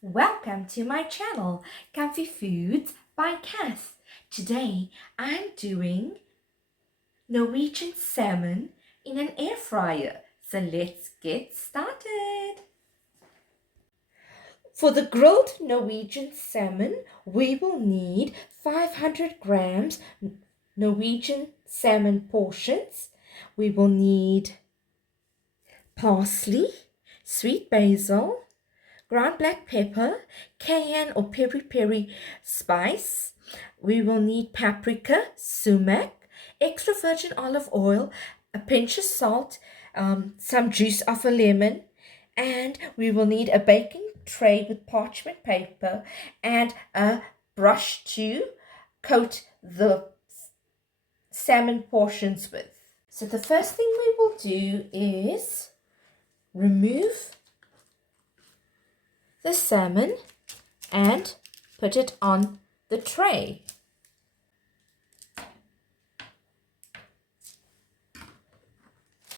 Welcome to my channel, Comfy Foods by Cass. Today I'm doing Norwegian salmon in an air fryer. So let's get started. For the grilled Norwegian salmon, we will need 500 grams Norwegian salmon portions. We will need parsley, sweet basil, ground black pepper, cayenne or peri-peri spice. We will need paprika, sumac, extra virgin olive oil, a pinch of salt, some juice of a lemon, and we will need a baking tray with parchment paper and a brush to coat the salmon portions with. So the first thing we will do is remove the salmon and put it on the tray.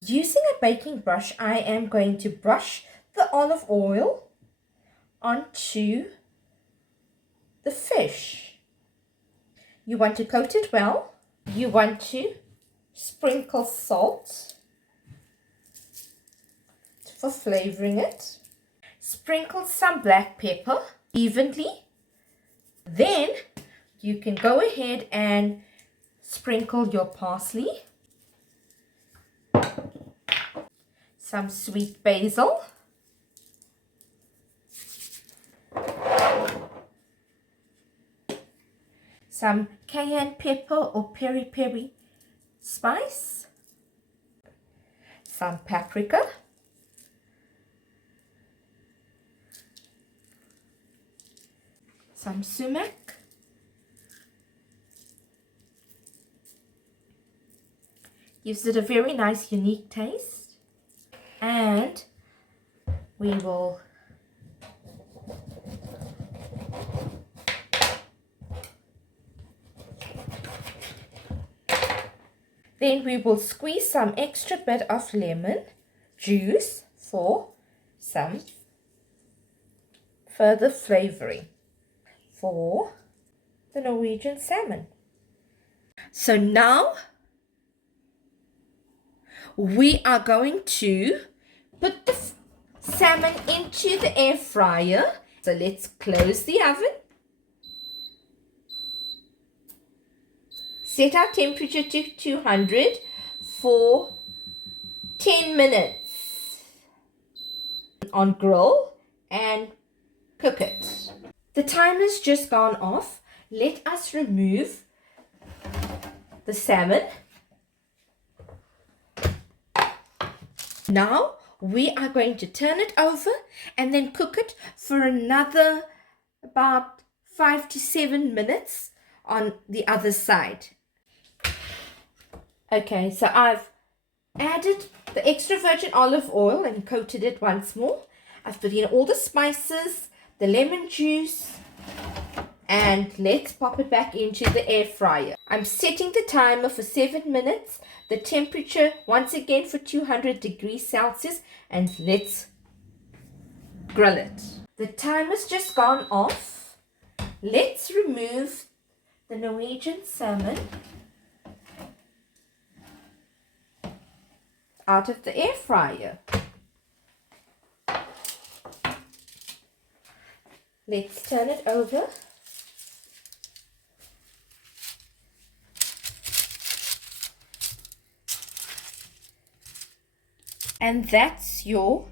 Using a baking brush, I am going to brush the olive oil onto the fish. You want to coat it well. You want to sprinkle salt for flavoring it. Sprinkle some black pepper evenly. Then you can go ahead and sprinkle your parsley, some sweet basil, some cayenne pepper or peri-peri spice, some paprika, some sumac, gives it a very nice unique taste, and we will squeeze some extra bit of lemon juice for some further flavoring for the Norwegian salmon. So now we are going to put the salmon into the air fryer. So let's close the oven. Set our temperature to 200 for 10 minutes on grill and cook it. The timer's just gone off. Let us remove the salmon. Now we are going to turn it over and then cook it for another about 5 to 7 minutes on the other side. Okay, so I've added the extra virgin olive oil and coated it once more. I've put in all the spices, the lemon juice, and let's pop it back into the air fryer. I'm setting the timer for 7 minutes, the temperature once again for 200 degrees Celsius, and let's grill it. The timer's just gone off. Let's remove the Norwegian salmon out of the air fryer. Let's turn it over. And that's your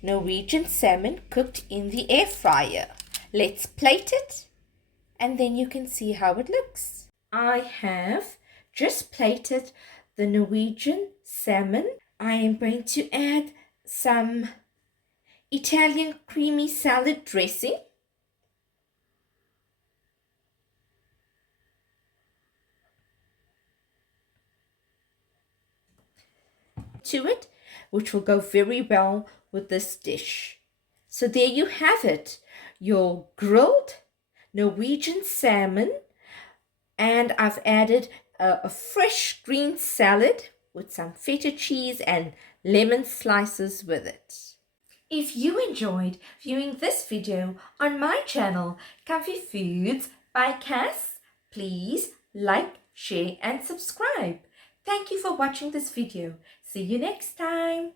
Norwegian salmon cooked in the air fryer. Let's plate it and then you can see how it looks. I have just plated the Norwegian salmon. I am going to add some Italian creamy salad dressing. To it, which will go very well with this dish. So there you have it, your grilled Norwegian salmon, and I've added a fresh green salad with some feta cheese and lemon slices with it. If you enjoyed viewing this video on my channel, Comfy Foods by Cass, please like, share and subscribe. Thank you for watching this video. See you next time.